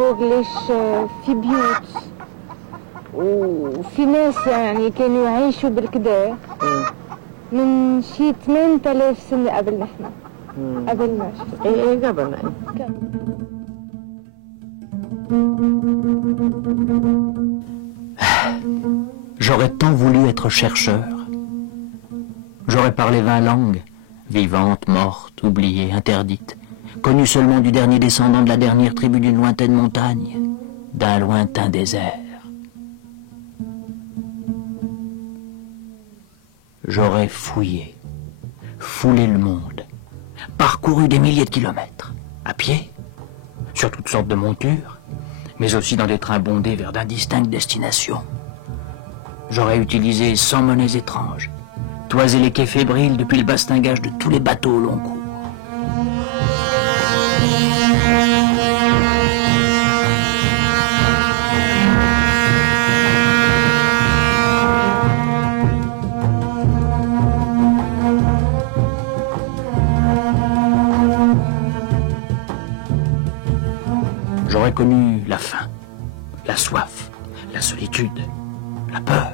فوق ليش في بيوت وفي ناس يعني كانوا يعيشوا بالكدا من شي 8000 سنة قبل نحن قبلنا ايه قبلنا J'aurais tant voulu être chercheur. J'aurais parlé 20 langues, vivantes, mortes, oubliées, interdites, connues seulement du dernier descendant de la dernière tribu d'une lointaine montagne, d'un lointain désert. J'aurais fouillé, foulé le monde, parcouru des milliers de kilomètres, à pied, sur toutes sortes de montures, mais aussi dans des trains bondés vers d'indistinctes destinations. J'aurais utilisé 100 monnaies étranges, toisé les quais fébriles depuis le bastingage de tous les bateaux au long cours. J'aurais connu la faim, la soif, la solitude, la peur,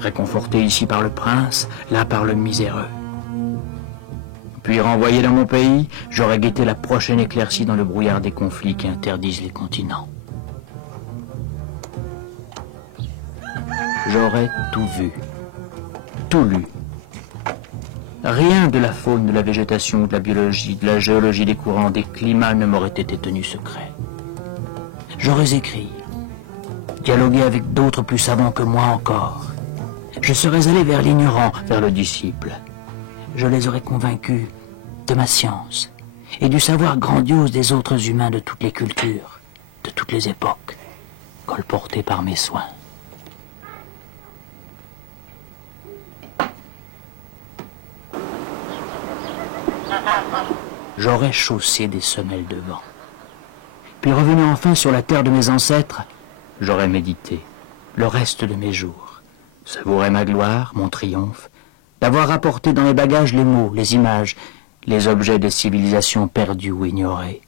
réconforté ici par le prince, là par le miséreux. Puis renvoyé dans mon pays, j'aurais guetté la prochaine éclaircie dans le brouillard des conflits qui interdisent les continents. J'aurais tout vu, tout lu. Rien de la faune, de la végétation, de la biologie, de la géologie des courants, des climats ne m'aurait été tenu secret. J'aurais écrit, dialogué avec d'autres plus savants que moi encore. Je serais allé vers l'ignorant, vers le disciple. Je les aurais convaincus de ma science et du savoir grandiose des autres humains de toutes les cultures, de toutes les époques, colportés par mes soins. J'aurais chaussé des semelles de vent. Puis revenu enfin sur la terre de mes ancêtres, j'aurais médité le reste de mes jours, savouré ma gloire, mon triomphe, d'avoir rapporté dans mes bagages les mots, les images, les objets des civilisations perdues ou ignorées.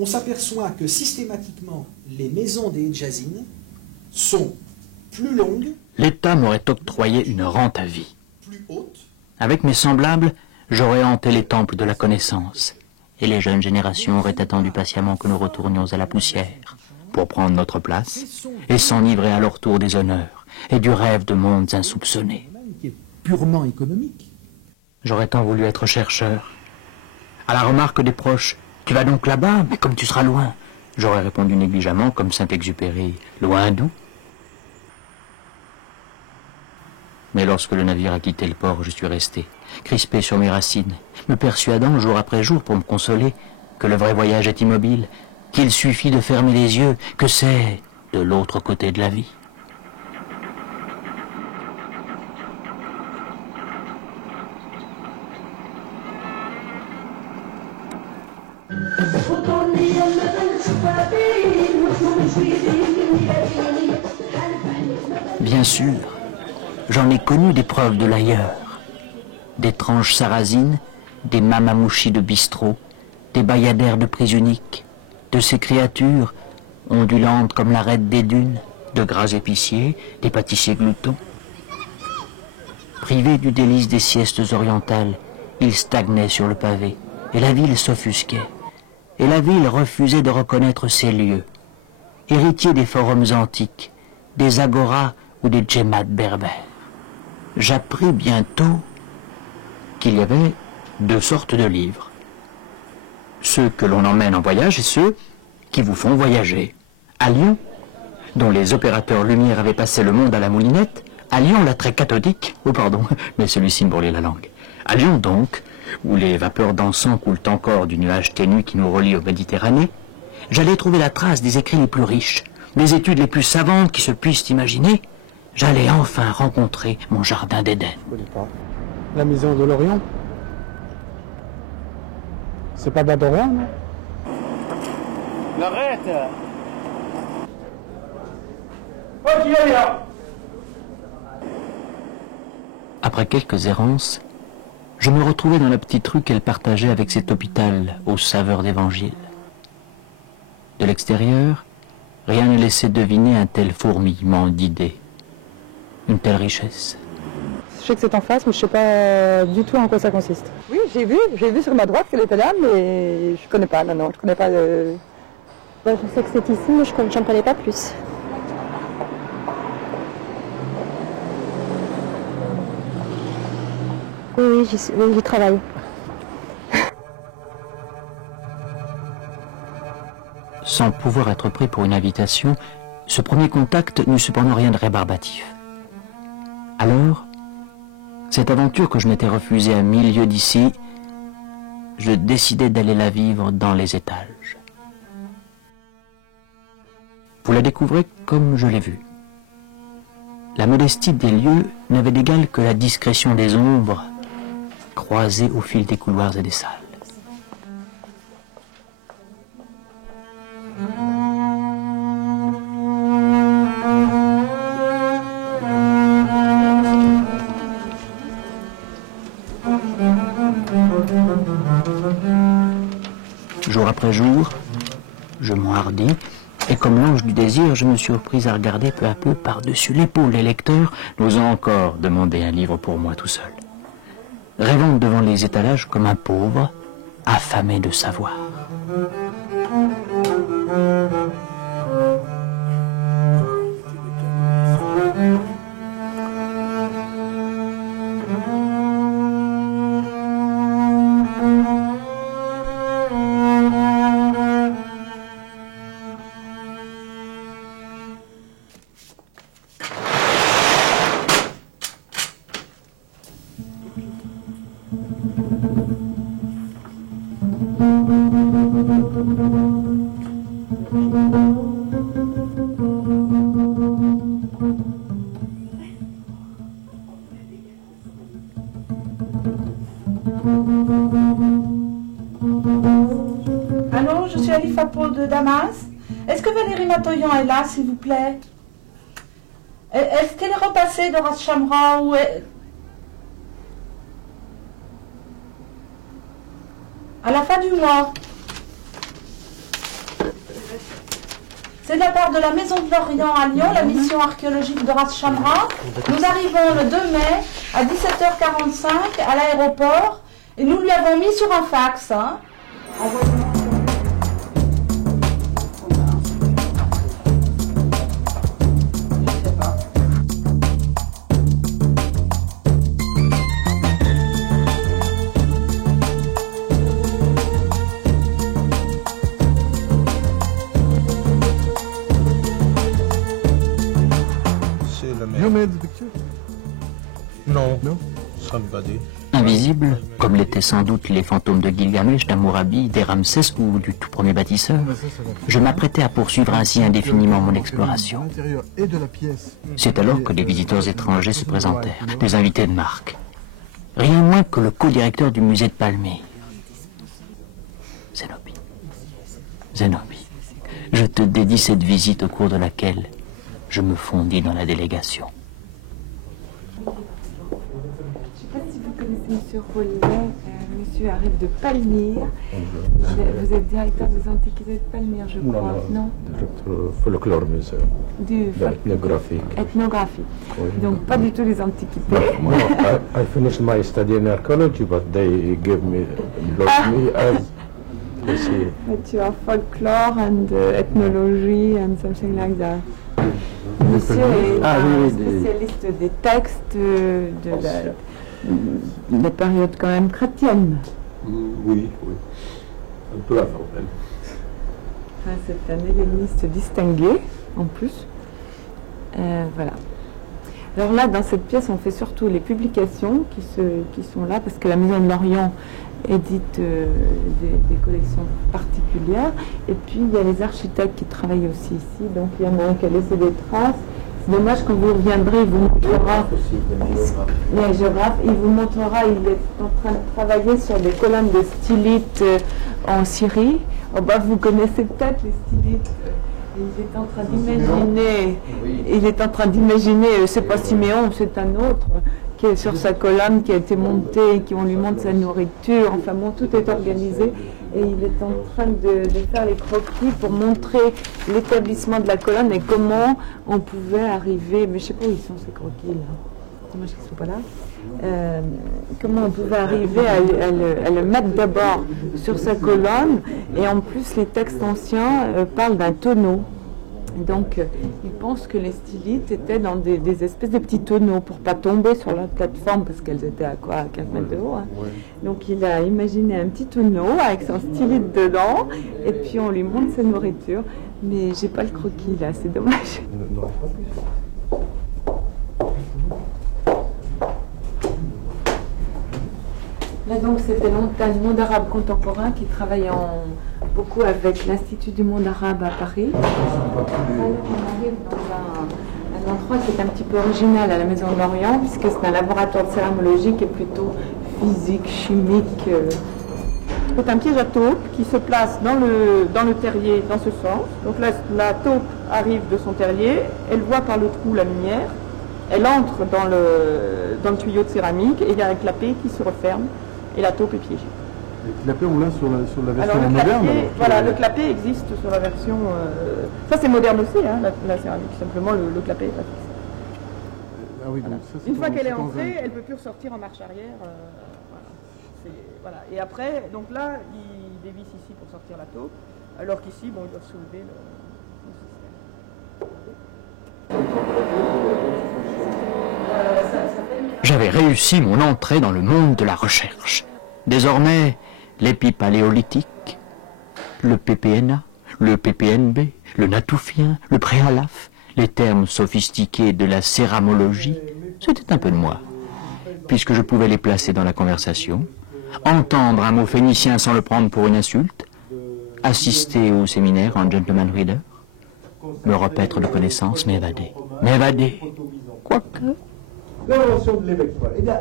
On s'aperçoit que systématiquement, les maisons des Hidjazines sont plus longues, l'État m'aurait octroyé une rente à vie. plus hautes. Avec mes semblables, j'aurais hanté les temples de la connaissance, et les jeunes générations auraient attendu patiemment que nous retournions à la poussière pour prendre notre place et s'enivrer à leur tour des honneurs et du rêve de mondes insoupçonnés. Qui est purement économique. J'aurais tant voulu être chercheur. À la remarque des proches, « Tu vas donc là-bas, mais comme tu seras loin », j'aurais répondu négligemment comme Saint-Exupéry, « Loin d'où ?» Mais lorsque le navire a quitté le port, je suis resté, crispé sur mes racines, me persuadant jour après jour pour me consoler que le vrai voyage est immobile, qu'il suffit de fermer les yeux, que c'est de l'autre côté de la vie. Bien sûr, j'en ai connu des preuves de l'ailleurs, d'étranges sarrasines, des mamamouchis de bistrot, des bayadères de prise unique, de ces créatures ondulantes comme l'arête des dunes, de gras épiciers, des pâtissiers gloutons. Privés du délice des siestes orientales, ils stagnaient sur le pavé, et la ville s'offusquait, et la ville refusait de reconnaître ces lieux, héritiers des forums antiques, des agoras ou des djemats berbères. J'appris bientôt qu'il y avait deux sortes de livres. Ceux que l'on emmène en voyage et ceux qui vous font voyager. À Lyon, dont les opérateurs Lumière avaient passé le monde à la moulinette, à Lyon l'attrait cathodique, mais celui-ci me brûlait la langue. À Lyon donc, où les vapeurs d'encens coulent encore du nuage ténu qui nous relie aux Méditerranée, j'allais trouver la trace des écrits les plus riches, des études les plus savantes qui se puissent imaginer. J'allais enfin rencontrer mon jardin d'Éden. Je connais pas. La maison de l'Orient. C'est pas Babylone, non? Arrête! Après quelques errances, je me retrouvais dans la petite rue qu'elle partageait avec cet hôpital aux saveurs d'évangile. De l'extérieur, rien ne laissait deviner un tel fourmillement d'idées, une telle richesse. Je sais que c'est en face, mais je ne sais pas du tout en quoi ça consiste. Oui, j'ai vu sur ma droite qu'elle était là, mais je ne connais pas, non, je connais pas. Je sais que c'est ici, mais je n'en connais pas plus. Oui, j'y travaille. Sans pouvoir être pris pour une invitation, ce premier contact n'eut cependant rien de rébarbatif. Alors, cette aventure que je m'étais refusée à 1000 lieues d'ici, je décidai d'aller la vivre dans les étages. Vous la découvrez comme je l'ai vue. La modestie des lieux n'avait d'égal que la discrétion des ombres croisées au fil des couloirs et des salles. Jour après jour, je m'enhardis, et comme l'ange du désir, je me suis repris à regarder peu à peu par-dessus l'épaule des lecteurs, n'osant encore demander un livre pour moi tout seul, rêvant devant les étalages comme un pauvre, affamé de savoir. Allô, je suis Alifa Pau de Damas. Est-ce que Valérie Matoyan est là, s'il vous plaît? Est-ce qu'elle est repassée de Ras Shamra ou à la fin du mois? C'est de la part de la Maison de l'Orient à Lyon, la mission archéologique de Ras Shamra. Nous arrivons le 2 mai à 17h45 à l'aéroport et nous lui avons mis sur un fax. Hein. You made the picture? No. No? Somebody. Invisibles, comme l'étaient sans doute les fantômes de Gilgamesh, d'Hammurabi, des Ramsès ou du tout premier bâtisseur, je m'apprêtais à poursuivre ainsi indéfiniment mon exploration. L'intérieur et de la pièce. C'est alors que des visiteurs étrangers se présentèrent, des invités de marque. Rien moins que le co-directeur du musée de Palmyre. Zénobie. Zénobie, je te dédie cette visite au cours de laquelle je me fondis dans la délégation. Je ne sais pas si vous connaissez M. Rollet. Monsieur arrive de Palmyre. Vous êtes directeur des antiquités de Palmyre, je crois, non? Directeur folklore museum. Du Ethnographique. ethnographique. Oui. Donc pas du tout les antiquités. No, I finished my study in archaeology, but they gave me, brought me as, you see. But you are folklore and ethnology and something like that. Monsieur est un spécialiste des textes de la période quand même chrétienne. Oui. Un peu avant même. Enfin, c'est un helléniste distingué en plus. Voilà. Alors là, dans cette pièce, on fait surtout les publications qui sont là, parce que la Maison de l'Orient édite des collections particulières. Et puis, il y a les architectes qui travaillent aussi ici. Donc, il y en a un qui a laissé des traces. C'est dommage, quand vous reviendrez, il vous montrera, le géographe, il vous montrera, il est en train de travailler sur des colonnes de stylites en Syrie. Oh, bah, vous connaissez peut-être les stylites. Il est en train d'imaginer, c'est pas Siméon, c'est un autre, qui est sur sa colonne, qui a été montée, on lui montre sa nourriture, enfin bon, tout est organisé. Et il est en train de faire les croquis pour montrer l'établissement de la colonne et comment on pouvait arriver, mais je ne sais pas où ils sont ces croquis là, dommage qu'ils ne soient pas là, comment on pouvait arriver à le mettre d'abord sur sa colonne, et en plus les textes anciens parlent d'un tonneau. Donc, ils pensent que les stylites étaient dans des espèces de petits tonneaux pour ne pas tomber sur la plateforme, parce qu'elles étaient à quoi, à 15 mètres de haut. Hein. Ouais. Donc, il a imaginé un petit tonneau avec son stylite dedans, et puis on lui montre sa nourriture. Mais j'ai pas le croquis là, c'est dommage. Là, donc, c'était un monde arabe contemporain qui travaille beaucoup avec l'Institut du monde arabe à Paris. On arrive dans un endroit qui est un petit peu original à la Maison de l'Orient, puisque c'est un laboratoire de céramologie qui est plutôt physique, chimique. C'est un piège à taupe qui se place dans le terrier dans ce sens. Donc là, la taupe arrive de son terrier, elle voit par le trou la lumière, elle entre dans le tuyau de céramique et il y a un clapet qui se referme et la taupe est piégée. Le clapet, on l'a sur la version alors, moderne. Voilà, le clapet existe sur la version... ça, c'est moderne aussi, hein, la céramique. Simplement, le clapet est pas fixe. Ah oui, voilà. donc ça, une fois qu'elle est entrée, elle ne peut plus ressortir en marche arrière. Voilà. Et après, donc là, ils dévissent ici pour sortir la taupe, alors qu'ici, bon, ils doivent soulever le système. J'avais réussi mon entrée dans le monde de la recherche. Désormais, l'épi paléolithique, le PPNA, le PPNB, le natoufien, le préalaf, les termes sophistiqués de la céramologie, c'était un peu de moi, puisque je pouvais les placer dans la conversation, entendre un mot phénicien sans le prendre pour une insulte, assister au séminaire en gentleman reader, me repaître de connaissances, m'évader. Quoique... L'invention de l'évêque Paul. Eh bien,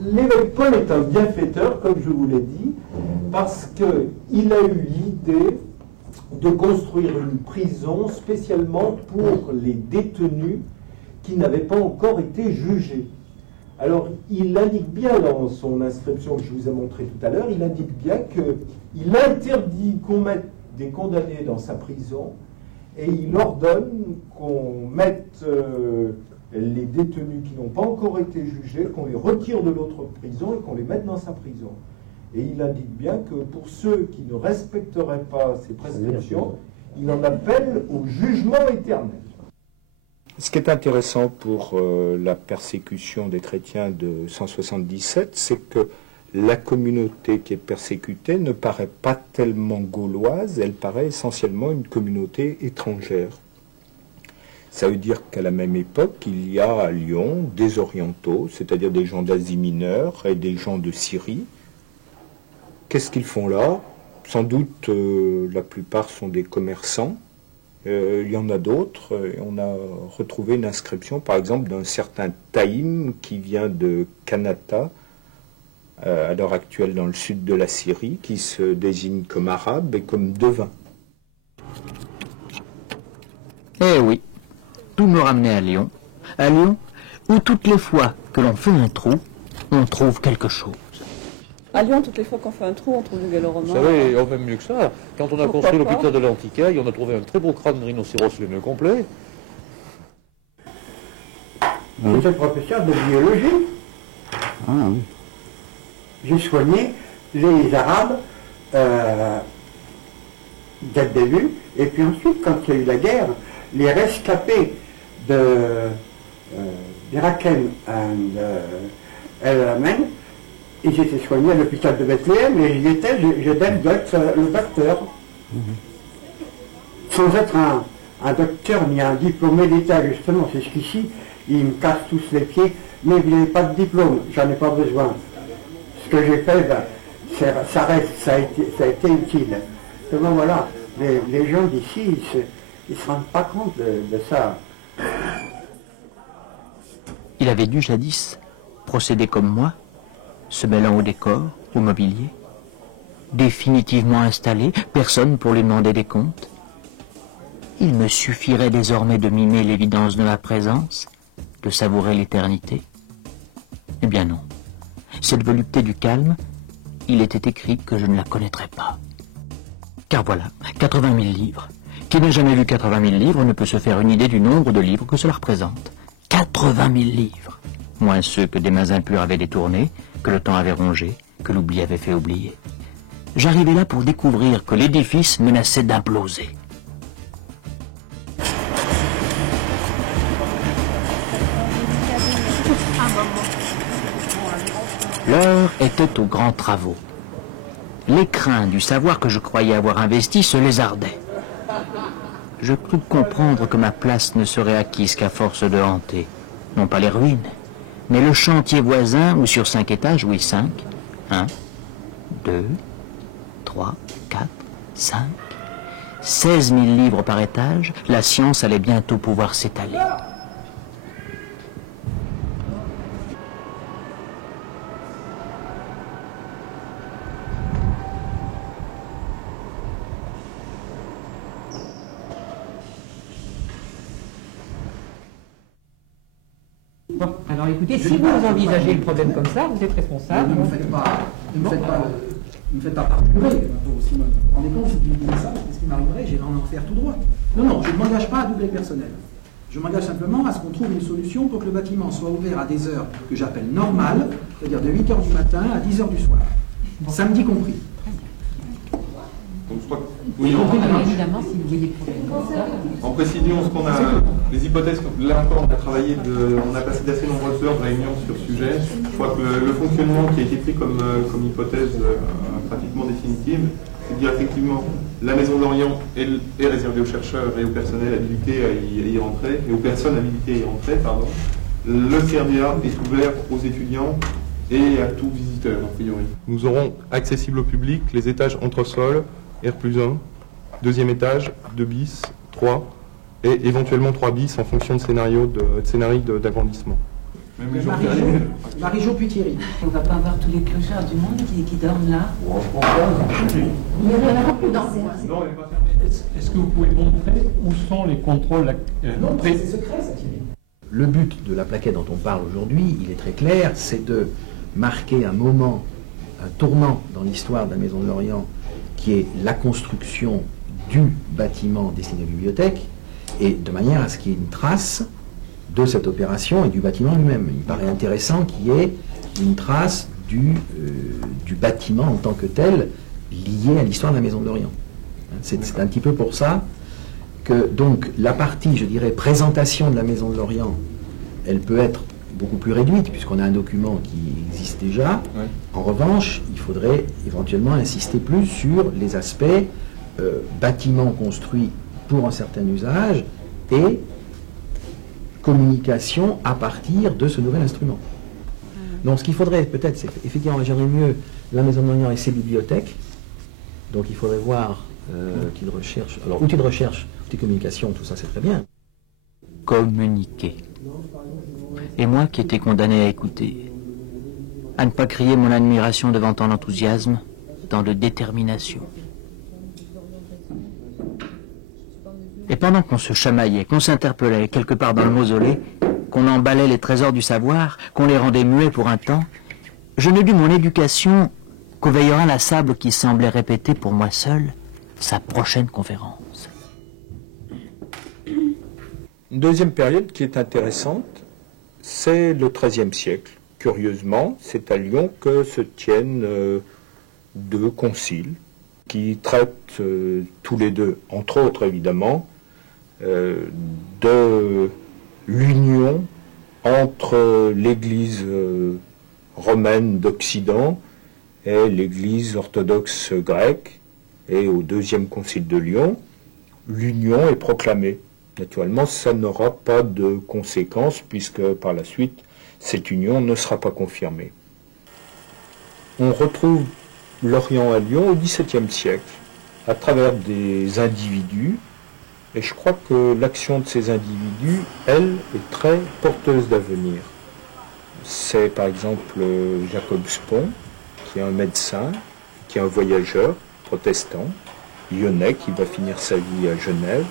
l'évêque Paul est un bienfaiteur, comme je vous l'ai dit, parce qu'il a eu l'idée de construire une prison spécialement pour les détenus qui n'avaient pas encore été jugés. Alors, il indique bien dans son inscription que je vous ai montré tout à l'heure, il indique bien qu'il interdit qu'on mette des condamnés dans sa prison et il ordonne qu'on mette les détenus qui n'ont pas encore été jugés, qu'on les retire de l'autre prison et qu'on les mette dans sa prison. Et il indique bien que pour ceux qui ne respecteraient pas ces prescriptions, il en appelle au jugement éternel. Ce qui est intéressant pour la persécution des chrétiens de 177, c'est que la communauté qui est persécutée ne paraît pas tellement gauloise, elle paraît essentiellement une communauté étrangère. Ça veut dire qu'à la même époque, il y a à Lyon des orientaux, c'est-à-dire des gens d'Asie mineure et des gens de Syrie. Qu'est-ce qu'ils font là? Sans doute, la plupart sont des commerçants. Il y en a d'autres. On a retrouvé une inscription, par exemple, d'un certain Taïm qui vient de Kanata, à l'heure actuelle dans le sud de la Syrie, qui se désigne comme arabe et comme devin. Eh oui, tout me ramenait à Lyon, où toutes les fois que l'on fait un trou, on trouve quelque chose. À Lyon, toutes les fois qu'on fait un trou, on trouve du gallo-romain. Vous savez, on fait mieux que ça. Quand on a construit l'hôpital de l'Antiquaille, on a trouvé un très beau crâne de rhinocéros le complet. J'étais professeur de biologie. Ah oui. J'ai soigné les Arabes dès le début. Et puis ensuite, quand il y a eu la guerre, les rescapés d'Iraken et El-Amen, ils étaient soignés à l'hôpital de Bethléem et j'étais le docteur. Sans être un docteur ni un diplômé d'État, justement. C'est ce qu'ici, ils me cassent tous les pieds. Mais vous n'avez pas de diplôme, j'en ai pas besoin. Ce que j'ai fait, ça a été utile. Seulement voilà, les gens d'ici, ils ne se rendent pas compte de ça. Il avait dû jadis procéder comme moi, se mêlant au décor, au mobilier, définitivement installé, personne pour lui demander des comptes. Il me suffirait désormais de mimer l'évidence de ma présence, de savourer l'éternité. Eh bien non. Cette volupté du calme, il était écrit que je ne la connaîtrais pas. Car voilà, 80 000 livres. Qui n'a jamais vu 80 000 livres ne peut se faire une idée du nombre de livres que cela représente. 80 000 livres, moins ceux que des mains impures avaient détournés, que le temps avait rongés, que l'oubli avait fait oublier. J'arrivais là pour découvrir que l'édifice menaçait d'imploser. L'heure était aux grands travaux. L'écrin du savoir que je croyais avoir investi se lézardait. Je crus comprendre que ma place ne serait acquise qu'à force de hanter, non pas les ruines, mais le chantier voisin où sur 5 étages, oui 5, 1, 2, 3, 4, 5, 16 000 livres par étage, la science allait bientôt pouvoir s'étaler. Bon, alors écoutez, si vous envisagez le problème comme ça, vous êtes responsable. Ne me faites pas parcurer. Si vous vous rendez compte, si vous me dites ça, qu'est-ce qui m'arriverait? J'irai en enfer tout droit. Non, non, je ne m'engage pas à doubler le personnel. Je m'engage simplement à ce qu'on trouve une solution pour que le bâtiment soit ouvert à des heures que j'appelle normales, c'est-à-dire de 8 h du matin à 10 h du soir. Samedi compris. Donc, je crois que... Oui, évidemment, si vous voyez le problème comme ça. En précision, ce qu'on a, les hypothèses, là encore, on a travaillé, on a passé d'assez nombreuses heures de réunion sur ce sujet. Je crois que le fonctionnement qui a été pris comme hypothèse pratiquement définitive, c'est de dire effectivement la Maison de l'Orient est réservée aux chercheurs et au personnel habilité à y rentrer, et aux personnes habilitées à y rentrer, pardon. Le CRDA est ouvert aux étudiants et à tout visiteur, a priori. Nous aurons accessible au public les étages entresol, R+1, deuxième étage, 2 bis, 3, et éventuellement 3 bis en fonction de scénario d'agrandissement. Marie-Jo puis Thierry. On ne va pas avoir tous les clochards du monde qui dorment là. Il y en a plus dans Est-ce que vous pouvez montrer où sont les contrôles Non, c'est secret ça, Thierry. Le but de la plaquette dont on parle aujourd'hui, il est très clair, c'est de marquer un moment, un tournant dans l'histoire de la Maison de l'Orient, qui est la construction du bâtiment destiné à la bibliothèque, et de manière à ce qu'il y ait une trace de cette opération et du bâtiment lui-même. Il me paraît intéressant qu'il y ait une trace du bâtiment en tant que tel lié à l'histoire de la Maison de l'Orient. C'est un petit peu pour ça que donc la partie, je dirais, présentation de la Maison de l'Orient, elle peut être beaucoup plus réduite puisqu'on a un document qui existe déjà. Ouais. En revanche, il faudrait éventuellement insister plus sur les aspects bâtiments construits pour un certain usage et communication à partir de ce nouvel instrument. Donc ce qu'il faudrait peut-être, c'est effectivement, j'aimerais mieux la Maison de l'Orient et ses bibliothèques. Donc il faudrait voir qu'ils recherchent. Alors outils de recherche, outils de communication, tout ça c'est très bien. Communiquer. Et moi qui étais condamné à écouter, à ne pas crier mon admiration devant tant d'enthousiasme, tant de détermination. Et pendant qu'on se chamaillait, qu'on s'interpellait quelque part dans le mausolée, qu'on emballait les trésors du savoir, qu'on les rendait muets pour un temps, je ne dus mon éducation qu'au veilleur inlassable qui semblait répéter pour moi seul sa prochaine conférence. Une deuxième période qui est intéressante, c'est le XIIIe siècle. Curieusement, c'est à Lyon que se tiennent deux conciles qui traitent tous les deux, entre autres évidemment, de l'union entre l'Église romaine d'Occident et l'Église orthodoxe grecque. Et au deuxième concile de Lyon, l'union est proclamée. Naturellement, ça n'aura pas de conséquences puisque par la suite, cette union ne sera pas confirmée. On retrouve l'Orient à Lyon au XVIIe siècle, à travers des individus, et je crois que l'action de ces individus, elle, est très porteuse d'avenir. C'est par exemple Jacob Spon, qui est un médecin, qui est un voyageur protestant, lyonnais, qui va finir sa vie à Genève,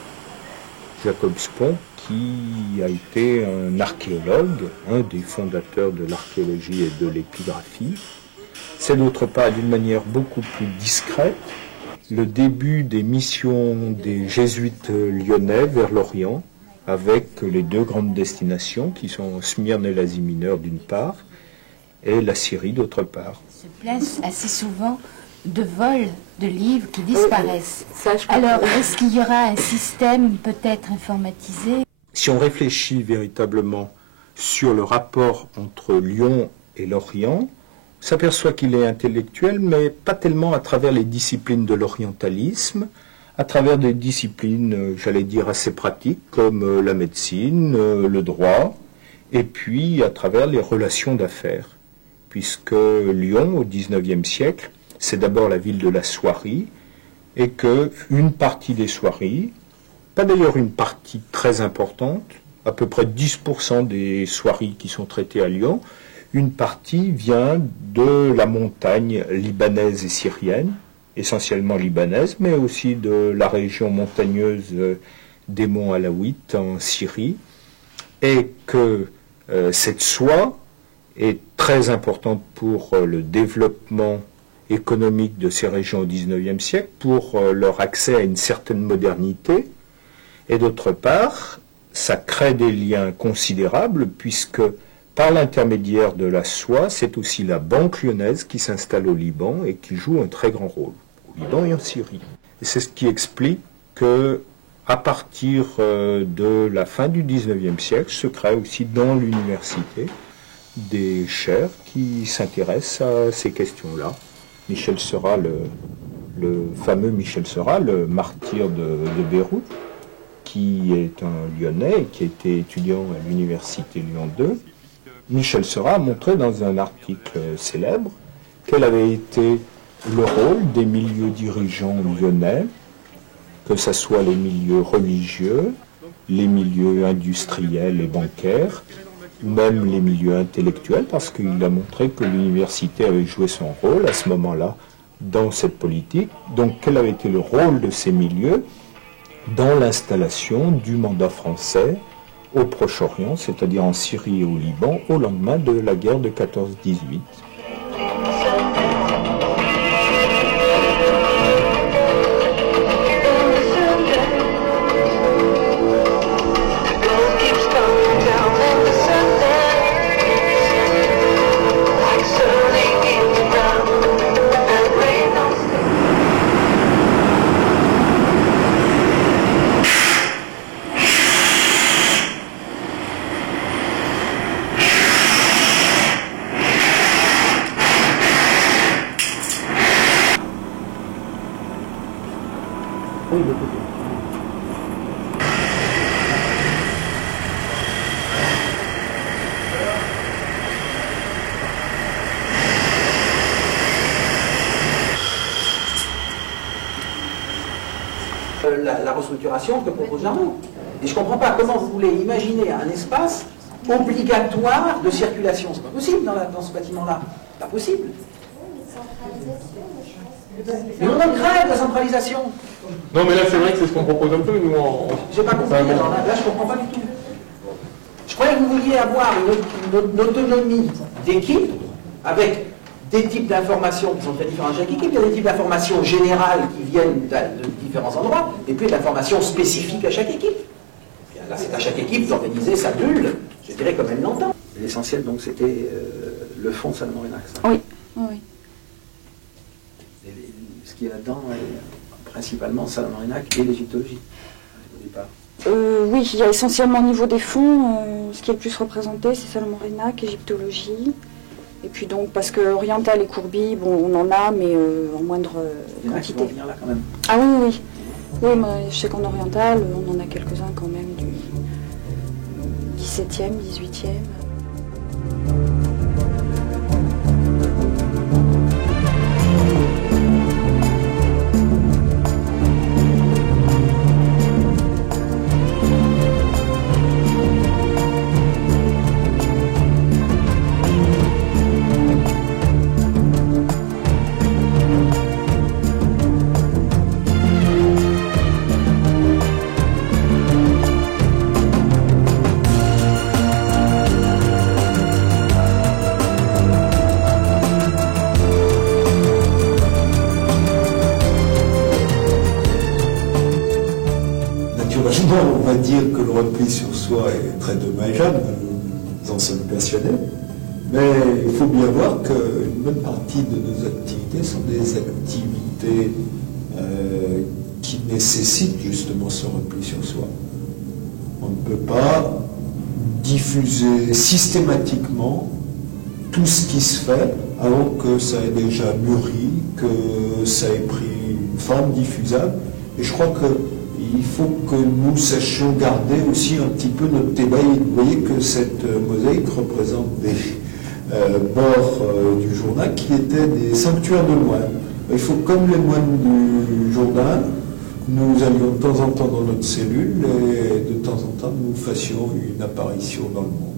Jacob Spon, qui a été un archéologue, un des fondateurs de l'archéologie et de l'épigraphie. C'est d'autre part, d'une manière beaucoup plus discrète, le début des missions des jésuites lyonnais vers l'Orient, avec les deux grandes destinations qui sont Smyrne et l'Asie mineure d'une part, et la Syrie d'autre part. Se place assez souvent de vols de livres qui disparaissent. Alors, est-ce qu'il y aura un système peut-être informatisé? Si on réfléchit véritablement sur le rapport entre Lyon et l'Orient, on s'aperçoit qu'il est intellectuel, mais pas tellement à travers les disciplines de l'orientalisme, à travers des disciplines, j'allais dire, assez pratiques, comme la médecine, le droit, et puis à travers les relations d'affaires. Puisque Lyon, au XIXe siècle, c'est d'abord la ville de la soierie, et qu'une partie des soieries, pas d'ailleurs une partie très importante, à peu près 10% des soieries qui sont traitées à Lyon, une partie vient de la montagne libanaise et syrienne, essentiellement libanaise, mais aussi de la région montagneuse des monts Alaouites en Syrie, et que cette soie est très importante pour le développement économique de ces régions au XIXe siècle, pour leur accès à une certaine modernité, et d'autre part, ça crée des liens considérables, puisque par l'intermédiaire de la soie, c'est aussi la banque lyonnaise qui s'installe au Liban et qui joue un très grand rôle, au Liban et en Syrie. Et c'est ce qui explique que, à partir de la fin du XIXe siècle, se crée aussi dans l'université des chaires qui s'intéressent à ces questions-là. Michel Seurat, le fameux Michel Seurat, le martyr de Beyrouth, qui est un Lyonnais et qui a été étudiant à l'université Lyon 2, Michel Seurat a montré dans un article célèbre quel avait été le rôle des milieux dirigeants lyonnais, que ce soit les milieux religieux, les milieux industriels et bancaires, ou même les milieux intellectuels, parce qu'il a montré que l'université avait joué son rôle à ce moment-là dans cette politique. Donc quel avait été le rôle de ces milieux dans l'installation du mandat français au Proche-Orient, c'est-à-dire en Syrie et au Liban, au lendemain de la guerre de 14-18. La restructuration que propose Jarmont. Et je ne comprends pas comment vous voulez imaginer un espace obligatoire de circulation. C'est pas possible dans ce bâtiment-là. Pas possible. Mais on en crève la centralisation. Non, mais là, c'est vrai que c'est ce qu'on propose un peu, nous, J'ai pas compris. Alors là, je comprends pas du tout. Je croyais que vous vouliez avoir une autonomie d'équipe avec des types d'informations qui sont très différents de chaque équipe. Il y a des types d'informations générales qui viennent de différents endroits, et puis de l'information spécifique à chaque équipe. Bien, là, c'est à chaque équipe d'organiser sa bulle, je dirais comme elle l'entend. L'essentiel, donc, c'était le fond de Salomon-Reynac. Oui, oui. Et ce qui est là-dedans, principalement Salomon-Reynac et l'égyptologie, au départ. Oui, il y a essentiellement au niveau des fonds, ce qui est le plus représenté, c'est Salomon-Reynac, égyptologie. Et puis donc, parce que Oriental et Courbis, bon, on en a, mais en moindre quantité. Venir là, quand même. Ah oui, oui. Oui, moi, je sais qu'en Oriental, on en a quelques-uns quand même du 17e, 18e. repli sur soi est très dommageable, nous en sommes persuadés. Mais il faut bien voir qu'une bonne partie de nos activités sont des activités qui nécessitent justement ce repli sur soi. On ne peut pas diffuser systématiquement tout ce qui se fait avant que ça ait déjà mûri, que ça ait pris une forme diffusable. Et je crois qu'il faut que nous sachions garder aussi un petit peu notre thébaïde. Vous voyez que cette mosaïque représente des bords du Jourdain qui étaient des sanctuaires de moines. Il faut, comme les moines du Jourdain, nous allions de temps en temps dans notre cellule et de temps en temps nous fassions une apparition dans le monde.